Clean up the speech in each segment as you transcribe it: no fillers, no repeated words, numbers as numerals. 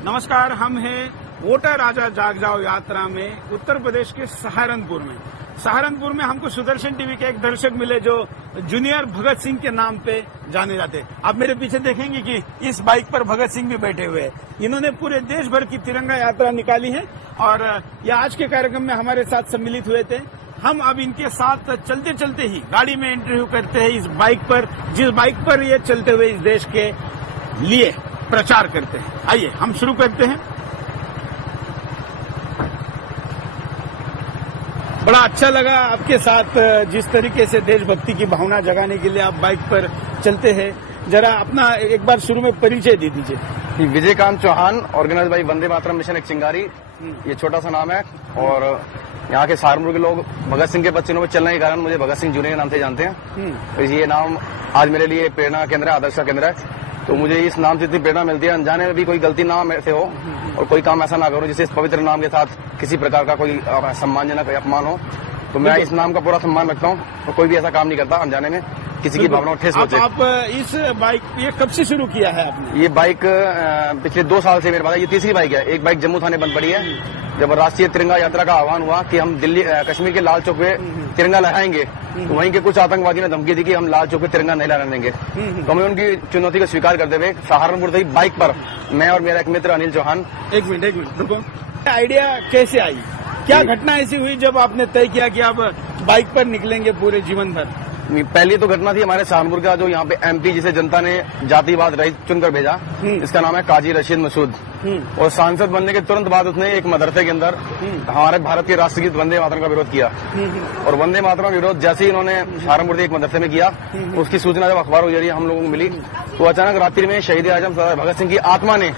नमस्कार, हम हैं वोटर राजा जाग जाओ यात्रा में उत्तर प्रदेश के सहारनपुर में। सहारनपुर में हमको सुदर्शन टीवी के एक दर्शक मिले जो जूनियर भगत सिंह के नाम पे जाने जाते हैं। आप मेरे पीछे देखेंगे कि इस बाइक पर भगत सिंह भी बैठे हुए हैं। इन्होंने पूरे देश भर की तिरंगा यात्रा निकाली है और ये आज के कार्यक्रम में हमारे साथ सम्मिलित हुए थे। हम अब इनके साथ चलते चलते ही गाड़ी में इंटरव्यू करते हैं इस बाइक पर, जिस बाइक पर ये चलते हुए इस देश के लिए प्रचार करते हैं। आइए हम शुरू करते हैं। बड़ा अच्छा लगा आपके साथ जिस तरीके से देशभक्ति की भावना जगाने के लिए आप बाइक पर चलते हैं। जरा अपना एक बार शुरू में परिचय दे दीजिए। Vijaykant Chauhan, organised by Vande Mataram mission Ek Chingari, ये छोटा सा नाम है। और यहाँ के सहारनपुर के लोग भगत सिंह के पद में चलने के कारण मुझे भगत सिंह जूनियर के नाम से जानते हैं। तो ये नाम आज मेरे लिए प्रेरणा केंद्र है, आदर्श केंद्र है। तो मुझे इस नाम से इतनी प्रेरणा मिलती है, अनजाने में भी कोई गलती ना मेरे से हो और कोई काम ऐसा ना करूं जिससे इस पवित्र नाम के साथ किसी प्रकार का कोई सम्मानजनक अपमान हो। तो मैं इस नाम का पूरा सम्मान रखता हूं और कोई भी ऐसा काम नहीं करता अनजाने में किसी की भावना ठेस पहुंचे। आप इस बाइक ये कब से शुरू किया है आपने? ये बाइक पिछले 2 साल से मेरे पास है। ये तीसरी बाइक है। एक बाइक जम्मू थाने बंद पड़ी है। जब राष्ट्रीय तिरंगा यात्रा का आह्वान हुआ कि हम दिल्ली कश्मीर के लाल चौक पे तिरंगा लहराएंगे, तो वहीं के कुछ आतंकवादी ने धमकी दी कि हम लाल चौक पे तिरंगा नहीं लहराने देंगे। तो हमें उनकी चुनौती को स्वीकार करते हुए सहारनपुर से बाइक पर मैं और मेरा एक मित्र अनिल चौहान। एक मिनट रुको, आइडिया कैसे आई? क्या घटना ऐसी हुई जब आपने तय किया कि आप बाइक पर निकलेंगे पूरे जीवन भर? पहली तो घटना थी हमारे सहारनपुर का, जो यहाँ पे एमपी जिसे जनता ने जातिवाद रहित चुनकर भेजा, इसका नाम है काजी रशीद मसूद। और सांसद बनने के तुरंत बाद उसने एक मदरसे के अंदर हमारे भारत के राष्ट्रगीत वंदे मातरम का विरोध किया। और वंदे मातरम का विरोध जैसे ही इन्होंने सहारनपुर के एक मदरसे में किया, उसकी सूचना जब अखबारों के जरिए हम लोगों को मिली, तो अचानक रात्रि में शहीद आजम सरदार भगत सिंह की आत्मा ने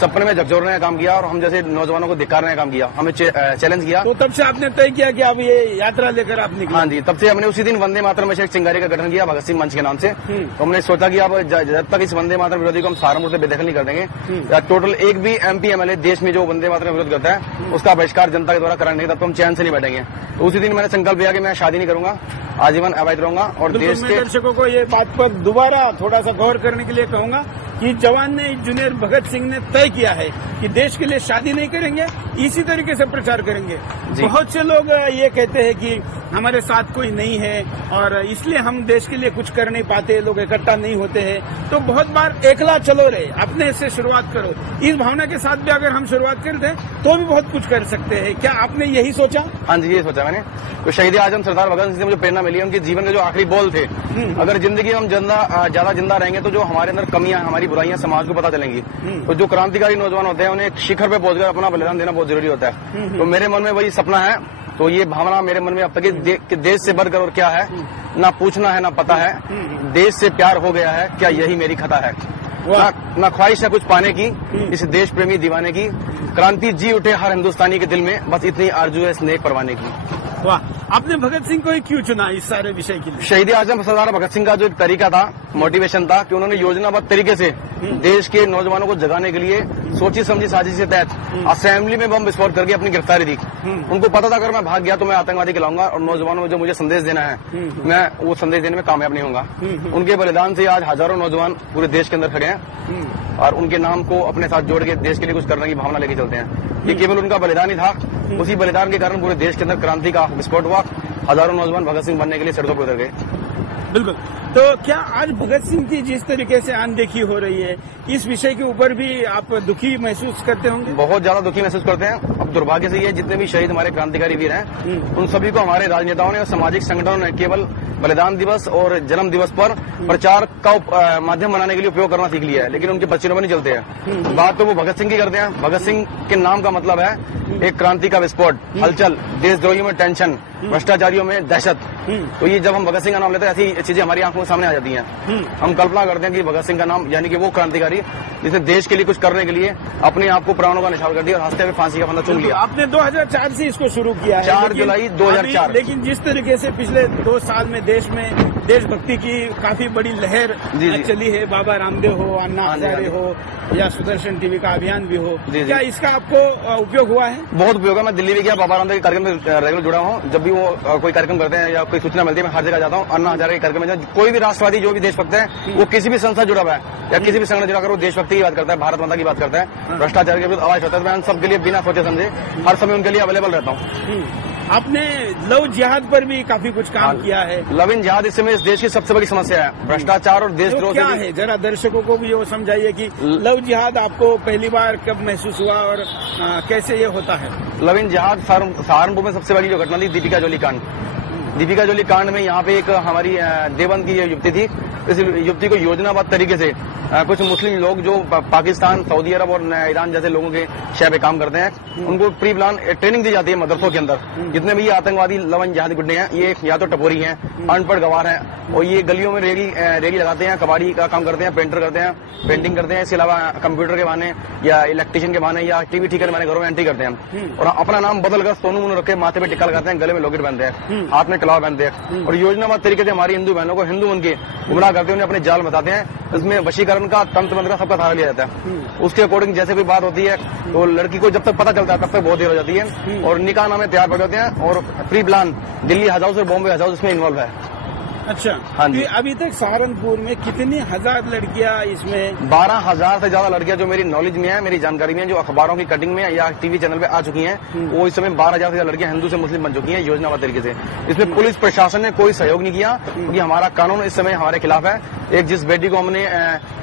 सपने में झकझोरने का काम किया और हम जैसे नौजवानों को धिक्कारने का काम किया, हमें चैलेंज किया। तो तब से आपने तय किया कि आप ये यात्रा लेकर आप निकले? हाँ जी, तब से हमने उसी दिन वंदे मातरम मिशन एक चिंगारी का गठन किया भगत सिंह मंच के नाम से। तो हमने सोचा कि अब जब तक इस वंदे मातरम विरोधी को हम सहारनपुर से बेदखल नहीं कर देंगे, टोटल एक भी एमपी एमएलए देश में जो वंदे मातरम विरोध करता है उसका बहिष्कार जनता के द्वारा कराने नहीं, तब तो हम चैन से नहीं बैठेंगे। तो उसी दिन मैंने संकल्प लिया कि मैं शादी नहीं करूंगा, आजीवन अवैध रहूंगा। और देश के दर्शकों को ये बात पर दोबारा थोड़ा सा गौर करने के लिए कहूंगा कि जवान ने जूनियर भगत सिंह ने तय किया है कि देश के लिए शादी नहीं करेंगे, इसी तरीके से प्रचार करेंगे। बहुत से लोग ये कहते हैं कि हमारे साथ कोई नहीं है और इसलिए हम देश के लिए कुछ कर नहीं पाते, लोग इकट्ठा नहीं होते हैं। तो बहुत बार एकला चलो रे, अपने से शुरुआत करो। इस भावना के साथ भी अगर हम शुरुआत कर दें तो भी बहुत कुछ कर सकते हैं। क्या आपने यही सोचा? हाँ जी, ये सोचा मैंने। तो शहीद आजम सरदार भगत सिंह से मुझे प्रेरणा मिली है। उनके जीवन के जो आखिरी बोल थे, अगर जिंदगी हम ज्यादा जिंदा रहेंगे तो जो हमारे अंदर कमियां, हमारी बुराइयां समाज को पता चलेंगी। तो जो क्रांतिकारी नौजवान होते हैं उन्हें एक शिखर पे पहुंचकर अपना बलिदान देना बहुत जरूरी होता है। तो मेरे मन में वही सपना है। तो ये भावना मेरे मन में अब तक कि देश से बढ़कर और क्या है, ना पूछना है ना पता है, देश से प्यार हो गया है, क्या यही मेरी खता है। ना ख्वाहिश है कुछ पाने की, इस देश प्रेमी दीवाने की, क्रांति जी उठे हर हिंदुस्तानी के दिल में, बस इतनी आरजू है स्नेह परवाने की। वाह, आपने भगत सिंह को ही क्यों चुना इस सारे विषय के लिए? शहीद आजम सरदार भगत सिंह का जो एक तरीका था, मोटिवेशन था कि उन्होंने योजनाबद्ध तरीके से देश के नौजवानों को जगाने के लिए सोची समझी साजिश के तहत असेंबली में बम विस्फोट करके अपनी गिरफ्तारी दी। उनको पता था अगर मैं भाग गया तो मैं आतंकवादी कहलाऊंगा और नौजवानों में जो मुझे संदेश देना है मैं वो संदेश देने में कामयाब नहीं होगा। उनके बलिदान से आज हजारों नौजवान पूरे देश के अंदर खड़े हैं और उनके नाम को अपने साथ जोड़ के देश के लिए कुछ करने की भावना लेके चलते हैं। ये केवल उनका बलिदान ही था, उसी बलिदान के कारण पूरे देश के अंदर क्रांति का विस्फोट हुआ। हजारों नौजवान भगत सिंह बनने के लिए सड़कों पर उतर गए। बिल्कुल। तो क्या आज भगत सिंह की जिस तरीके से अनदेखी हो रही है, इस विषय के ऊपर भी आप दुखी महसूस करते होंगे? बहुत ज्यादा दुखी महसूस करते हैं। अब दुर्भाग्य से ये जितने भी शहीद हमारे क्रांतिकारी वीर हैं, उन सभी को हमारे राजनेताओं ने और सामाजिक संगठनों ने केवल बलिदान दिवस और जन्म दिवस पर प्रचार का माध्यम बनाने के लिए उपयोग करना सीख लिया है, लेकिन उनके बच्चों में नहीं चलते हैं। बात तो वो भगत सिंह की करते हैं। भगत सिंह के नाम का मतलब है एक क्रांति का विस्फोट, हलचल, देशद्रोहियों में टेंशन, भ्रष्टाचारियों में दहशत। तो ये जब हम भगत सिंह का नाम लेते हैं ऐसी चीजें हमारी आंखों के सामने आ जाती हैं। हम कल्पना करते हैं कि भगत सिंह का नाम यानी कि वो क्रांतिकारी जिसने देश के लिए कुछ करने के लिए अपने आप को प्राणों का निछावर कर दिया और हंसते हुए फांसी का फंदा चुन लिया। आपने 2004 से इसको शुरू किया है, 4 जुलाई 2004। लेकिन जिस तरीके से पिछले 2 साल में देश में देशभक्ति की काफी बड़ी लहर चली है, बाबा रामदेव हो, अन्ना हजारे हो या सुदर्शन टीवी का अभियान भी हो, क्या इसका आपको उपयोग हुआ है? बहुत उपयोग है। मैं दिल्ली भी गया, बाबा रामदेव के कार्यक्रम में रेगुलर जुड़ा हूँ। जब भी वो कोई कार्यक्रम करते हैं या कोई सूचना मिलती है, मैं हर जगह जाता हूँ। अन्ना हजारे के कार्यक्रम में कोई भी राष्ट्रवादी जो भी देशभक्त है वो किसी भी संस्था जुड़ा हुआ है या किसी भी संगठन जुड़ा कर वो देशभक्ति की बात करता है, भारत माता की बात करता है, भ्रष्टाचार के विरुद्ध आवाज होता है। मैं उन सबके लिए बिना सोचे समझे हर समय उनके लिए अवेलेबल रहता हूँ। आपने लव जिहाद पर भी काफी कुछ काम किया है। लव इन जिहाद इस समय इस देश की सबसे बड़ी समस्या है, भ्रष्टाचार और देशद्रोह। क्या है, जरा दर्शकों को भी वो समझाइए कि लव जिहाद आपको पहली बार कब महसूस हुआ और कैसे ये होता है? लव इन जिहाद सहारनपुर में सबसे बड़ी जो घटना थी दीपिका जोली कांड। दीपिका जोली कांड में यहाँ पे एक हमारी देवबंद की युवती थी। इस युवती को योजनाबद्ध तरीके से कुछ मुस्लिम लोग जो पाकिस्तान, सऊदी अरब और ईरान जैसे लोगों के शहर पे काम करते हैं, उनको प्री प्लान ट्रेनिंग दी जाती है मदरसों के अंदर। जितने भी ये आतंकवादी लव इन जिहादी गुंडे हैं, ये या तो टपोरी हैं, अनपढ़ गवार हैं और ये गलियों में रेगी लगाते हैं, कबाड़ी का काम करते हैं, पेंटर करते हैं, पेंटिंग करते हैं। इसके अलावा कंप्यूटर के बहाने या इलेक्ट्रिशियन के बहाने या टीवी ठीक करने वाले घरों में एंट्री करते हैं और अपना नाम बदलकर सोनू मोनू रख के माथे पे टिक्का लगाते हैं, गले में लॉकेट पहनते हैं, हाथ में कलावा पहनते हैं और योजनाबद्ध तरीके से हमारी हिंदू बहनों को हिंदू उनके गुमराह करते हैं, उन्हें अपने जाल बताते हैं। इसमें वशीकरण का, तंत्र मंत्र का सबका सहारा लिया जाता है। उसके अकॉर्डिंग जैसे भी बात होती है तो लड़की को जब तक पता चलता है तब तक बहुत देर हो जाती है और निकाह नामे तैयार पड़ जाते हैं और प्री प्लान दिल्ली हज हाउस और बॉम्बे हज हाउस इसमें इन्वॉल्व है। अच्छा, हाँ जी। अभी तक सहारनपुर में कितनी हजार लड़कियां इसमें? 12,000 से ज्यादा लड़कियां जो मेरी नॉलेज में है, मेरी जानकारी में, जो अखबारों की कटिंग में या टीवी चैनल पे आ चुकी हैं, वो इस समय 12,000 से ज्यादा लड़कियां हिंदू से मुस्लिम बन चुकी हैं योजनाबद्ध तरीके से। इसमें पुलिस प्रशासन ने कोई सहयोग नहीं किया क्योंकि हमारा कानून इस समय हमारे खिलाफ है। एक जिस बेटी को हमने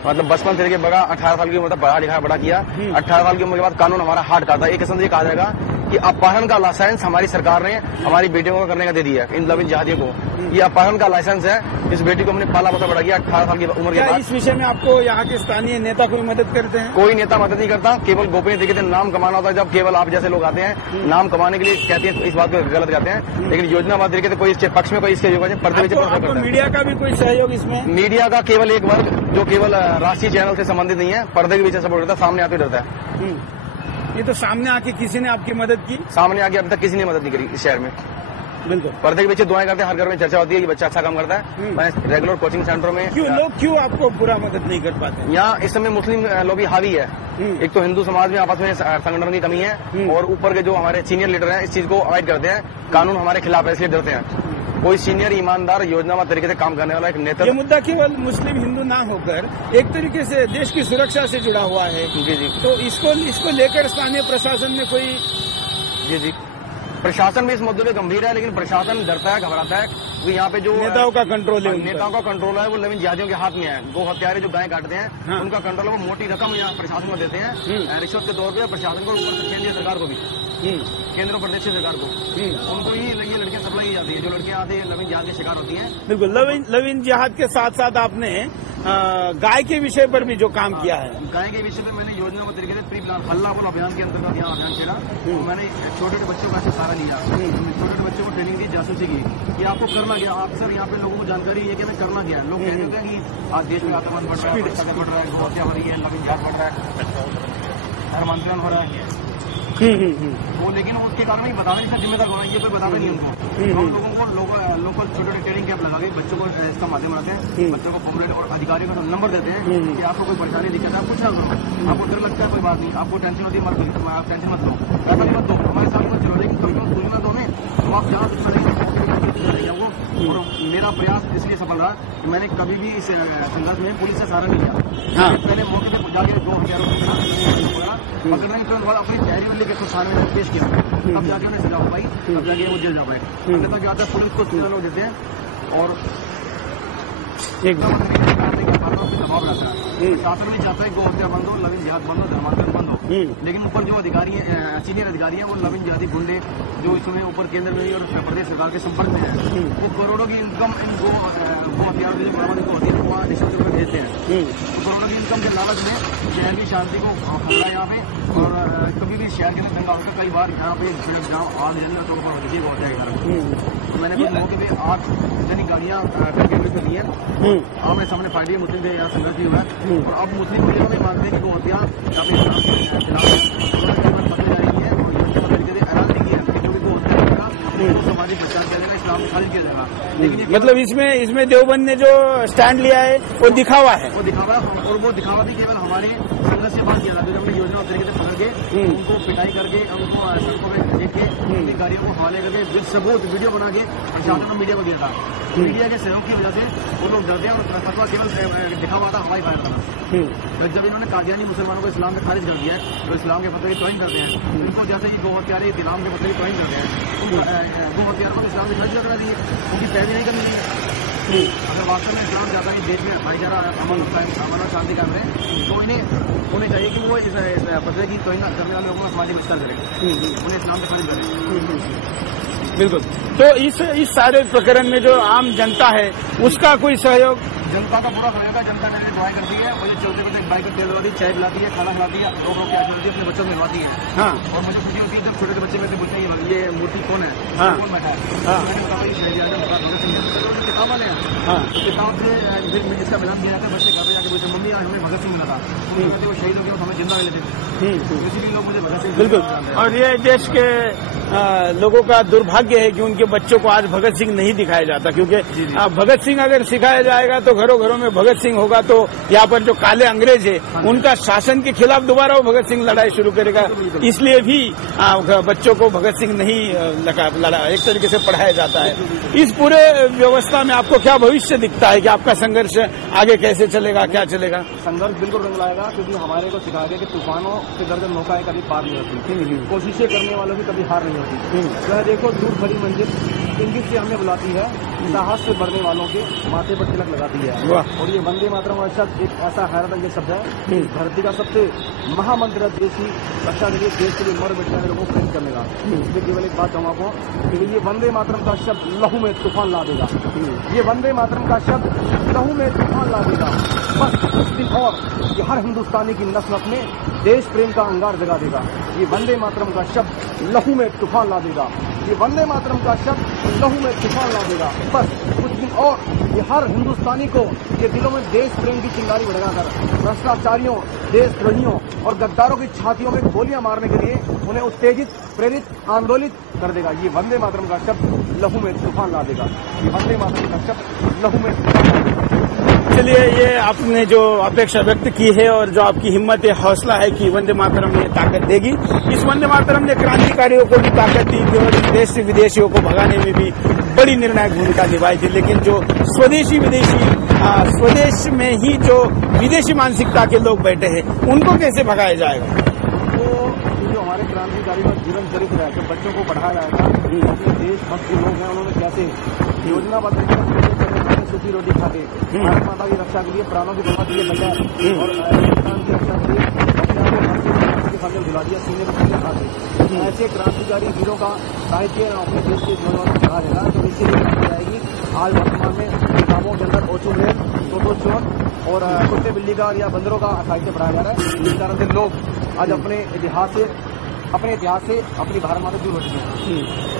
मतलब बचपन से लेकर बड़ा 18 साल की उम्र तक पढ़ा लिखा बड़ा किया, 18 साल की उम्र के बाद कानून हमारा हार्ड करता है। एक किस्म से कहा जाएगा कि अपहरण का लाइसेंस हमारी सरकार ने हमारी बेटियों को करने का दे दिया है। इन लव इन जिहादियों को ये अपहरण का लाइसेंस है। इस बेटी को हमने पाला पोसा बड़ा किया 18 साल की उम्र के बाद। इस विषय में आपको यहाँ के स्थानीय नेता कोई मदद करते हैं? कोई नेता मदद नहीं करता, केवल गोपनीय तरीके से नाम कमाना होता है। जब केवल आप जैसे लोग आते हैं नाम कमाने के लिए कहते हैं तो इस बात को गलत कहते हैं, लेकिन योजनाबद्ध तरीके से कोई इसके पक्ष में कोई इसके मीडिया का भी कोई सहयोग इसमें? मीडिया का केवल एक वर्ग जो केवल राष्ट्रीय चैनल से संबंधित नहीं है, पर्दे के पीछे सपोर्ट करता है, सामने आते डरता है। ये तो सामने आके किसी ने आपकी मदद की? सामने आके अभी तक किसी ने मदद नहीं करी इस शहर में। बिल्कुल, पर्दे के पीछे दुआएं करते हैं, हर घर में चर्चा होती है कि बच्चा अच्छा काम करता है। मैं रेगुलर कोचिंग सेंटरों में क्यों आपको पूरा मदद नहीं कर पाते? यहाँ इस समय मुस्लिम लॉबी हावी है। एक तो हिंदू समाज में आपस में संगठन की कमी है और ऊपर के जो हमारे सीनियर लीडर हैं इस चीज को अवॉइड करते हैं। कानून हमारे खिलाफ है इसलिए डरते हैं। कोई सीनियर ईमानदार योजनाबद्ध तरीके से काम करने वाला एक नेता। ये मुद्दा केवल मुस्लिम हिंदू ना होकर एक तरीके से देश की सुरक्षा से जुड़ा हुआ है। जी। तो इसको लेकर स्थानीय प्रशासन में कोई? जी, प्रशासन भी इस मुद्दे पे गंभीर है, लेकिन प्रशासन डरता है, घबराता है क्योंकि यहाँ पे जो नेताओं का कंट्रोल है, नेताओं का कंट्रोल है वो लव इन जिहादियों के हाथ में है। गो हत्यारे जो गाय काटते हैं उनका कंट्रोल है। वो मोटी रकम यहाँ प्रशासन को देते हैं रिश्वत के तौर पर, प्रशासन को, ऊपर से केंद्रीय सरकार को भी, केंद्र और प्रदेश सरकार को, उनको ही ये लड़कियां सप्लाई की जाती है। जो लड़कियां आती है लव इन जिहाद के शिकार होती हैं। बिल्कुल, लव इन जिहाद के साथ साथ आपने गाय के विषय पर भी जो काम किया है। गाय के विषय पर मैंने योजनाबद्ध तरीके से प्री प्लान हल्ला बोल अभियान के अंतर्गत यहाँ अभियान छेड़ा। मैंने छोटे छोटे बच्चों का सहारा लिया, छोटे छोटे बच्चों को ट्रेनिंग दी, जासूसी की कि आपको करना क्या। अक्सर यहाँ पे लोगों को जानकारी ये कि करना क्या है। लोग कहते हैं कि आज देश में आतंकवाद बढ़ रहा है, बढ़ रहा है, हत्या हो रही है, लव इन जिहाद बढ़ रहा है, हर मंत्रण हो रहा है। वो लेकिन उसके कारण ही बताना इसका जिम्मेदार होना, ये कोई बताते नहीं उनको। हम लोगों को लोकल छोटे छोटे ट्रेनिंग कैंप लगा के बच्चों को इसका माध्यम बनाते हैं, बच्चों को पॉम्पलेट और अधिकारियों को नंबर देते हैं कि आपको कोई परेशानी दिक्कत है पूछना करो। आपको डर लगता है कोई बात नहीं, आपको टेंशन होती है आप टेंशन मत लो, पैसा नहीं मत दो, हमारे साथ मत चलो, लेकिन कभी दूरी मत दो में तो आप जहाँ से चलेंगे वो। और मेरा प्रयास इसलिए सफल रहा कि मैंने कभी भी इस संघर्ष में पुलिस से सहारा नहीं लिया। पहले मौके पर जाके 2 हथियारों के पकड़ने के तुरंत बाद अपनी तहरीर लेके कुछ थाने में पेश किया, तब जाके उन्हें सजा हो पाई, तब जाके वो जेल जा पाए। अन्यथा क्या होता है पुलिस को सूचना लोग देते हैं और दबाव रहता है। शासन भी चाहता है गो हत्या बंद हो, लव इन जिहाद बंद हो, धर्मांतरण बंद हो, लेकिन ऊपर जो अधिकारी सीनियर अधिकारी है वो लव इन जिहादी गुंडे जो इसमें ऊपर केंद्र में और प्रदेश सरकार के संपर्क में है, वो करोड़ों की इनकम इनको हथियार बरामद को होती है वहाँ रिश्वत में देते हैं। तो करोड़ों की इनकम के लालच में शहर की शांति को खतरा है यहाँ पे। और कभी भी शहर के अंदर दंगा होकर कई बार यहाँ पे आग जलना तो हो जाएगा। तो मैंने कुछ मौके पे 8 जनी गाड़ियाँ करके दी है, आमने सामने पार्टी मुस्लिम से यहाँ संघर्ष हुआ है। और अब मुस्लिम मीडिया में मानते हैं कि वो हत्या पकड़ी जा रही है और तरीके से ऐलान नहीं किया कि जो भी वो हत्या करेगा वो सामाजिक भ्रष्टाचार करेगा, इस्लाम खारिज किया जाएगा। लेकिन मतलब इसमें देवबंद ने जो स्टैंड लिया है वो दिखावा है, वो दिखावा, और वो दिखावा भी केवल हमारे संघर्ष से बात किया था। हमने योजना तरीके से पकड़ के उनको पिटाई करके उनको सड़कों में देख के उनकी गाड़ियों को हवाले करके सबूत वीडियो बना के प्रशासन को मीडिया को दिया था। मीडिया के सहयोग की वजह से वो लोग डरते हैं और फतवा केवल दिखावा था हवाई फायर था। जब इन्होंने कादियानी मुसलमानों को इस्लाम में खारिज कर दिया है, तो इस्लाम के फतवे की तौहीन करते हैं, उनको जैसे ही गो हत्यारे इस्लाम के फतवे की तौहीन करते हैं, गो हत्यारों को इस्लाम की खारिज कर दी है, उनकी पैरवी नहीं करनी है। अगर वास्तव में इस्लाम चाहता है देश में भाईचारा अमन और शांति कायम रहे, तो उन्हें चाहिए कि वो इस फतवे की तौहीन करने वाले लोगों का समाज बहिष्कार करें, उन्हें इस्लाम से खारिज करें। बिल्कुल। तो इस सारे प्रकरण में जो आम जनता है उसका कोई सहयोग? जनता का पूरा सहयोग है। जनता ने दुआएं करती है, वो ये चलते फिरते बाइक पर तेल लगाती है, चाय पिलाती है, खाना खिलाती है, लोगों को प्यार करती है, अपने बच्चों को मिलवाती है। हाँ। और मुझे खुशी होती है जब छोटे बच्चे में से पूछते हैं ये मूर्ति कौन है, कौन बैठा है। हाँ। मैंने बताया किताब वाले हैं। हाँ। किताब से इसका मिलान किया जाता है, बच्चे घर पे जाके पूछते मम्मी आज हमें भगत सिंह मिला था, वो शहीद हो गए, हमें जिंदा मिले थे, इसीलिए लोग मुझे भगत सिंह। बिल्कुल। और ये देश के लोगों का दुर्भाग्य है कि उनके बच्चों को आज भगत सिंह नहीं दिखाया जाता, क्योंकि भगत सिंह अगर सिखाया जाएगा तो घरों घरों में भगत सिंह होगा, तो यहाँ पर जो काले अंग्रेज है उनका शासन के खिलाफ दोबारा वो भगत सिंह लड़ाई शुरू करेगा। इसलिए भी बच्चों को भगत सिंह नहीं एक तरीके से पढ़ाया जाता है। इस पूरे व्यवस्था में आपको क्या भविष्य दिखता है कि आपका संघर्ष आगे कैसे चलेगा, क्या चलेगा? संघर्ष बिल्कुल रंग लाएगा, क्योंकि हमारे को सिखाया गया कि तूफानों से दर्जन नौकाएं कभी पार नहीं होती, कोशिशें करने वालों की कभी हार नहीं होती। वह देखो दूर खड़ी मंजिल इंगित से हमें बुलाती है, साहस से बढ़ने वालों के माथे पर तिलक लगाती है। और ये वंदे मातरम वाला शब्द एक ऐसा हैरत अंगेज शब्द है, धरती का सबसे महामंत्र है देश की रक्षा के लिए, देश के लिए मर मिटने लोगों को प्रेरित करने का। इसलिए केवल एक बात कहूँ आपको कि ये वंदे मातरम का शब्द लहू में तूफान ला देगा। ये वंदे मातरम का शब्द लहू में तूफान ला देगा। बस कुछ दिन और ये हर हिंदुस्तानी की नस नस में देश प्रेम का अंगार जगा देगा। ये वंदे मातरम का शब्द लहू में तूफान ला देगा। ये वंदे मातरम का शब्द लहू में तूफान ला देगा। बस कुछ दिन और ये हर हिंदुस्तानी को ये दिलों में देश प्रेम की चिंगारी भड़काकर भ्रष्टाचारियों, देशद्रोहियों और गद्दारों की छातियों में गोलियां मारने के लिए उन्हें उत्तेजित, प्रेरित, आंदोलित कर देगा। ये वंदे मातरम का शब्द लहू में तूफान ला देगा। ये वंदे मातरम का शब्द लहू में तूफान ला देगा। चलिए, ये आपने जो अपेक्षा व्यक्त की है और जो आपकी हिम्मत है, हौसला है कि वंदे मातरम ये ताकत देगी, इस वंदे मातरम ने क्रांतिकारियों को भी ताकत दी थी और देश से विदेशियों को भगाने में भी बड़ी निर्णायक भूमिका निभाई थी। लेकिन जो स्वदेश में ही जो विदेशी मानसिकता के लोग बैठे हैं उनको कैसे भगाया जाएगा? तो जो हमारे क्रांतिकारी का जीवन चरित्र है, जो बच्चों को पढ़ाया जाएगा, देशभक्त लोग हैं, उन्होंने कैसे योजनाबद्ध सूखी रोटी खाते भारत माता की रक्षा के लिए प्राणों की परवाह किए बचाए और हिंदुस्तान की रक्षा के लिए अपने आप को फांसी दिला दिया, सीने पर सीने खाते। ऐसे क्रांतिकारी वीरों का साहित्य अपने देश के नौजवानों को पढ़ा देगा, तो इसीलिए जाएगी। आज वर्तमान में किताबों के अंदर ओचो रेल, टोटो चोर और कुत्ते बिल्ली का या बंदरों का साहित्य पढ़ाया जा रहा है। इस कारण से लोग आज अपने इतिहास से अपनी भारत माता दूर हो चुके हैं।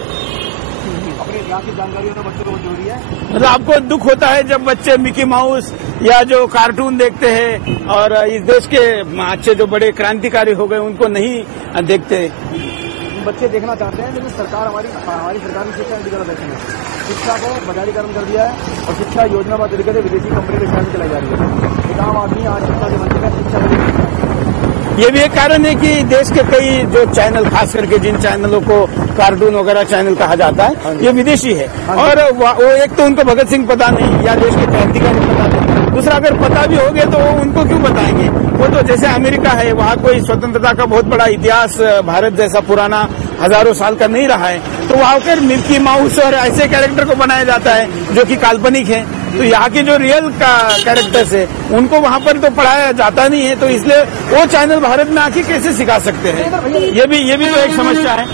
अपने इतिहास की जानकारी तो बच्चों को जरूरी है। मतलब आपको दुख होता है जब बच्चे मिकी माउस या जो कार्टून देखते हैं और इस देश के अच्छे जो बड़े क्रांतिकारी हो गए उनको नहीं देखते? बच्चे देखना चाहते हैं, लेकिन सरकार हमारी सरकार की शिक्षा नीति गलत है। शिक्षा को बजारीकरण कर दिया है और शिक्षा योजनाबद्ध तरीके से विदेशी कंपनी के साथ चलाई जा रही है। एक आम आदमी आज शिक्षा के मंत्री का शिक्षा ये भी एक कारण है कि देश के कई जो चैनल, खास करके जिन चैनलों को कार्टून वगैरह चैनल कहा जाता है, ये विदेशी है। और वो एक तो उनको भगत सिंह पता नहीं या देश के क्रांतिकारी पता नहीं, दूसरा अगर पता भी होगे तो उनको क्यों बताएंगे? वो तो जैसे अमेरिका है, वहाँ कोई स्वतंत्रता का बहुत बड़ा इतिहास भारत जैसा पुराना हजारों साल का नहीं रहा है, तो वहाँ पर मिकी माउस और ऐसे कैरेक्टर को बनाया जाता है जो कि काल्पनिक है। तो यहाँ के जो रियल कैरेक्टर्स है उनको वहाँ पर तो पढ़ाया जाता नहीं है, तो इसलिए वो चैनल भारत में आके कैसे सिखा सकते हैं? ये भी तो एक समस्या है।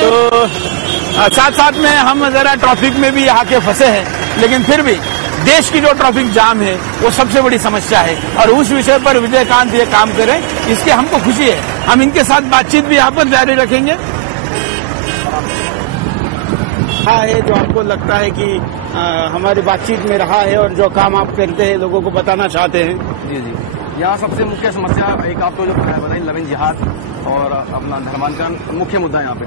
तो साथ साथ में हम जरा ट्रैफिक में भी यहाँ के फंसे हैं, लेकिन फिर भी देश की जो ट्रैफिक जाम है वो सबसे बड़ी समस्या है और उस विषय पर विजयकांत ये काम करें, इसके हमको खुशी है। हम इनके साथ बातचीत भी यहाँ पर जारी रखेंगे। हाँ, है जो आपको लगता है कि हमारी बातचीत में रहा है और जो काम आप करते हैं लोगों को बताना चाहते हैं? जी जी, यहाँ सबसे मुख्य समस्या एक आपको जो बताई लविन जिहाद और अपना धर्मांतरण मुख्य मुद्दा है यहाँ पे।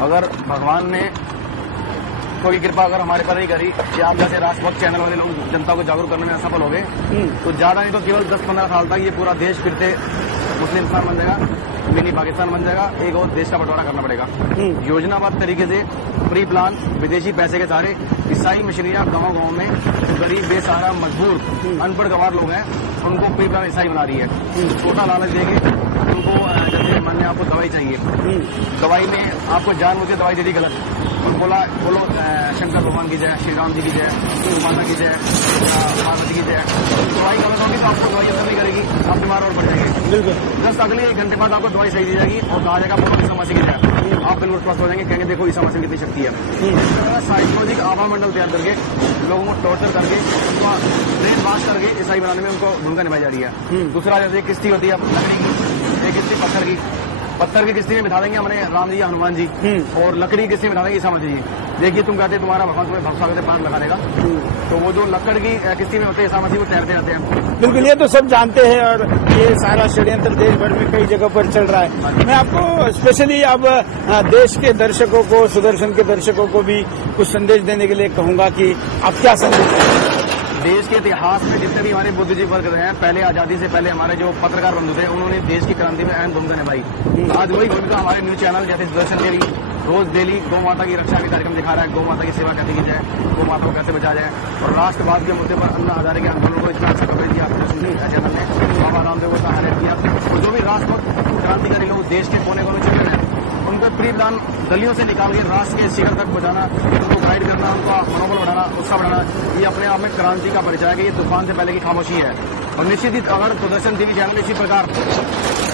अगर भगवान ने कोई कृपा अगर हमारे पर ही करी कि आप जैसे राष्ट्रभक्त चैनल वाले लोग जनता को जागरूक करने में असफल हो गए तो ज्यादा नहीं तो केवल 10-15 साल तक ये पूरा देश फिर से मुस्लिम बन जाएगा, मिनी पाकिस्तान बन जाएगा, एक और देश का बंटवारा करना पड़ेगा। योजनाबद्ध तरीके से प्री प्लान विदेशी पैसे के सारे ईसाई मिशनरियां गाँव में गरीब बेसहारा मजबूर अनपढ़ गंवार लोग हैं उनको प्री प्लान ईसाई बना रही है। छोटा लालच देंगे उनको, जैसे मान आपको दवाई चाहिए, दवाई में आपको जानबूझ के दवाई दे दी गलत, बोलो शंकर भगवान की जय, श्री राम जी की जय, माता की जय, पार्वती की जय। दवाई गलत होगी तो आपको दवाई असर नहीं करेगी, आप बीमार और बढ़ जाएंगे। बिल्कुल, जस्ट अगले 1 घंटे बाद आपको दवाई सही दी जाएगी और कहा जाएगा बोलो ईसा मसीह की जय, आप बिल्कुल स्वस्थ हो जाएंगे, कहेंगे देखो ईसा मसीह कितनी शक्ति है। साइकोलॉजिक आभा मंडल तैयार करके लोगों को टॉर्चर करके उनका ब्रेन वॉश करके ईसाई बनाने में उनको भूमिका निभाई जा रही है। दूसरा जैसे किस्ती होती है लकड़ी की, एक किस्ती पत्थर की किस्ती में बिठा देंगे हमने राम जी या हनुमान जी, और लकड़ी की किस्ती में बिठा देंगे ईसा मसीह जी। देखिए तुम कहते तुम्हारा भगवान तुम्हें भक्सा करते पान लगाने का, तो वो जो लकड़ की किस्ती में होते हैं ईसा मसीह वो तैरते आते हैं। बिल्कुल, ये तो सब जानते हैं और ये सारा षड्यंत्र देश भर में कई जगह पर चल रहा है। मैं आपको स्पेशली अब देश के दर्शकों को, सुदर्शन के दर्शकों को भी कुछ संदेश देने के लिए कहूंगा कि आप क्या संदेश देश के इतिहास में जितने भी हमारे बुद्धिजीवी वर्ग रहे हैं, पहले आजादी से पहले हमारे जो पत्रकार बंधु थे उन्होंने देश की क्रांति में अहम भूमिका निभाई। आज वही भूमिका हमारे न्यूज चैनल जैसे सुदर्शन टीवी रोज डेली गौ माता की रक्षा के कार्यक्रम दिखा रहा है, गौ माता की सेवा कैसे की जाए, गौ माता को कैसे बचाया जाए, और राष्ट्रवाद के मुद्दे पर अन्ना हजारे के आंदोलन को इतना अच्छा कवरेज दिया चैनल ने, बाबा रामदेव को सहायता किया। और जो भी राष्ट्रभक्त क्रांतिकारी लोग देश के कोने कोने चले हैं उनको प्री प्लान गलियों से निकाल के राष्ट्र के शिखर तक पहुंचाना, उनको गाइड करना, उनका मनोबल बढ़ाना, उत्साह बढ़ाना, ये अपने आप में क्रांति का परिचय है कि ये तूफान से पहले की खामोशी है। और निश्चित ही अगर सुदर्शन टीवी चैनल इसी प्रकार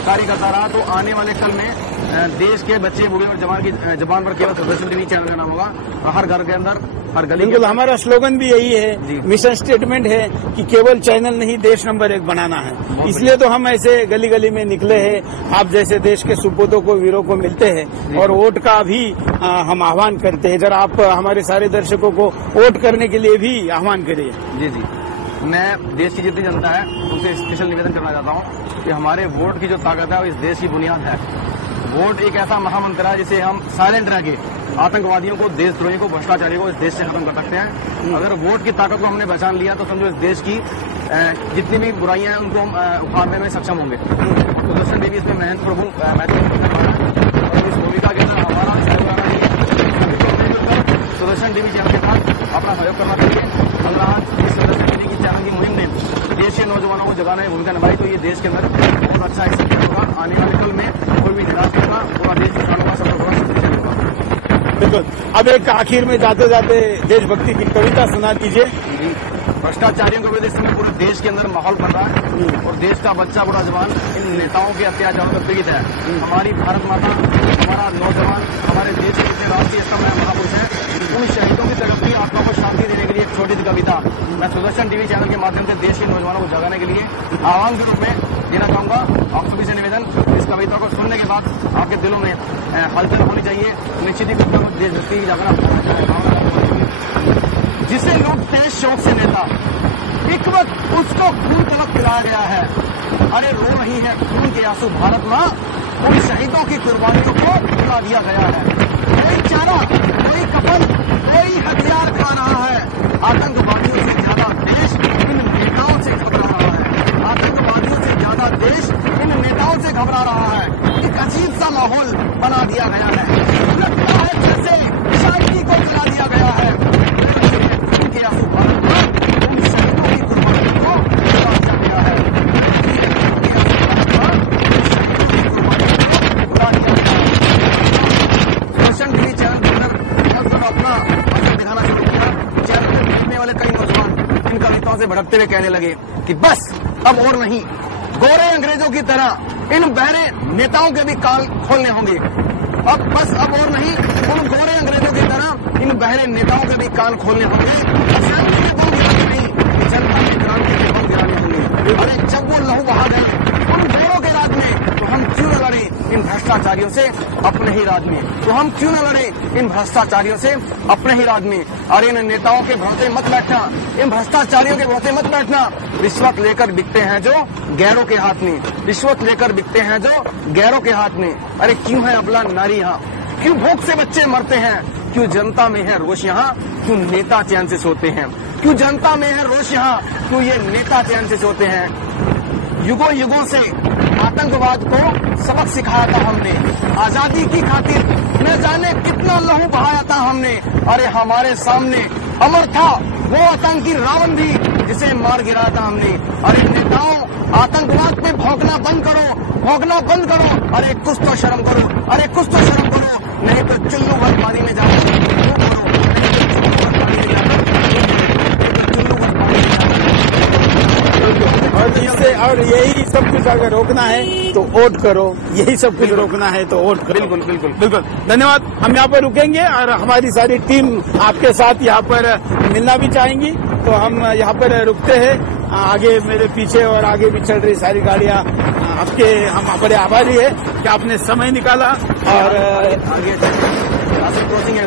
कार्य करता रहा तो आने वाले कल में देश के बच्चे बूढ़े और जवान की जबान पर केवल सुदर्शन टीवी चैनल का नाम होगा और हर घर के अंदर, हर गली। बिल्कुल, हमारा स्लोगन भी यही है, मिशन स्टेटमेंट है कि केवल चैनल नहीं देश नंबर 1 बनाना है। इसलिए तो हम ऐसे गली गली में निकले हैं, आप जैसे देश के सुपूतों को, वीरों को मिलते हैं और वोट का भी हम आह्वान करते हैं। जरा आप हमारे सारे दर्शकों को वोट करने के लिए भी आह्वान करिए। जी, मैं देश की जितनी जनता है उनसे स्पेशल निवेदन करना चाहता हूँ कि हमारे वोट की जो ताकत है वो इस देश की बुनियाद है। वोट एक ऐसा महामंत्र है जिसे हम साइलेंट रह के आतंकवादियों को, देशद्रोहियों को, भ्रष्टाचारियों को इस देश से खत्म कर सकते हैं। अगर वोट की ताकत को हमने पहचान लिया तो समझो इस देश की जितनी भी बुराइयां हैं उनको हम उखाड़ने में सक्षम होंगे। सुदर्शन टीवी इसमें महत्वपूर्ण और इस भूमिका के अंदर हमारा सुदर्शन टीवी चैनल के साथ अपना सहयोग करना चाहिए। अगर आज इस सुदर्शन टीवी की चैनल की मुहिम ने देश के नौजवानों को जगाने में भूमिका निभाई तो ये देश के अंदर बहुत अच्छा हिस्सा होगा। आने वाले कल में कोई भी निराश होगा, पूरा देश किसानों का सफल होगा, सबसे होगा। बिल्कुल, अब एक आखिर में जाते जाते देशभक्ति की कविता सुना दीजिए। भ्रष्टाचारियों की वजह से पूरे देश के अंदर माहौल बन रहा है और देश का बच्चा बुरा जवान इन नेताओं के अत्याचारों पर पीड़ित है। हमारी भारत माता, हमारा नौजवान, हमारे देश के जितने राष्ट्रीय स्तंभ है, महापुरुष है, उन शहीदों की तरफ भी आत्मा को शांति देने के लिए एक छोटी सी कविता मैं सुदर्शन टीवी चैनल के माध्यम से देश के नौजवानों को जगाने के लिए आह्वान के रूप में देना चाहूंगा। आप सभी से निवेदन, इस कविता को सुनने के बाद आपके दिलों में हलचल होनी चाहिए, निश्चित ही देशभक्ति की जागरण जिसे लोग तय शौक से नेता, एक वक्त उसको खून तलब पिलाया गया है। अरे रो रही है खून के आंसू भारत मां, उन शहीदों की कुर्बानियों को भुला दिया गया है। कोई चारा, कोई कफन, कोई हथियार खा रहा है। आतंकवादियों से ज्यादा देश इन नेताओं से घबरा रहा है। आतंकवादियों से ज्यादा देश इन नेताओं से घबरा रहा है। एक अजीब सा माहौल बना दिया गया है, लगता है जैसे शांति को जला दिया गया है। से भड़कते हुए कहने लगे कि बस अब और नहीं, गोरे अंग्रेजों की तरह इन बहरे नेताओं के भी कान खोलने होंगे। अब बस अब और नहीं, उन गोरे अंग्रेजों की तरह इन बहरे नेताओं के भी कान खोलने होंगे। जनता की क्रांति के बम गिराने होंगे। अरे जब वो लहू बहा गए उन गोरों के राज में तो हम क्यों न लड़े इन भ्रष्टाचारियों से अपने ही राज में, तो हम क्यों न लड़े इन भ्रष्टाचारियों से अपने ही राज में। अरे इन नेताओं के भरोसे मत बैठना, इन भ्रष्टाचारियों के भरोसे मत बैठना। रिश्वत लेकर बिकते हैं जो गैरों के हाथ में, रिश्वत लेकर बिकते हैं जो गैरों के हाथ में। अरे क्यों है अबला नारी यहाँ, क्यों भूख से बच्चे मरते हैं, क्यों जनता में है रोष यहाँ, क्यों नेता चैन से सोते हैं, क्यों जनता में है रोष यहाँ, क्यों ये नेता चैन से सोते हैं। युगों युगों से आतंकवाद को सबक सिखाया था हमने, आजादी की खातिर न जाने कितना लहू बहाया था हमने। अरे हमारे सामने अमर था वो आतंकी रावण भी, जिसे मार गिराया था हमने। अरे नेताओं, आतंकवाद पे भौंकना बंद करो, भौंकना बंद करो। अरे कुछ तो शर्म करो, अरे कुछ तो शर्म करो, नहीं तो चुल्लू भर पानी में जाओ। और यही सब कुछ अगर रोकना है तो वोट करो, यही सब कुछ रोकना है तो वोट करो। बिल्कुल बिल्कुल बिल्कुल। धन्यवाद। हम यहाँ पर रुकेंगे और हमारी सारी टीम आपके साथ यहाँ पर मिलना भी चाहेंगी, तो हम यहाँ पर रुकते हैं। आगे मेरे पीछे और आगे भी चल रही सारी गाड़ियाँ आपके, हम बड़े आभारी है कि आपने समय निकाला। और आगे क्रॉसिंग है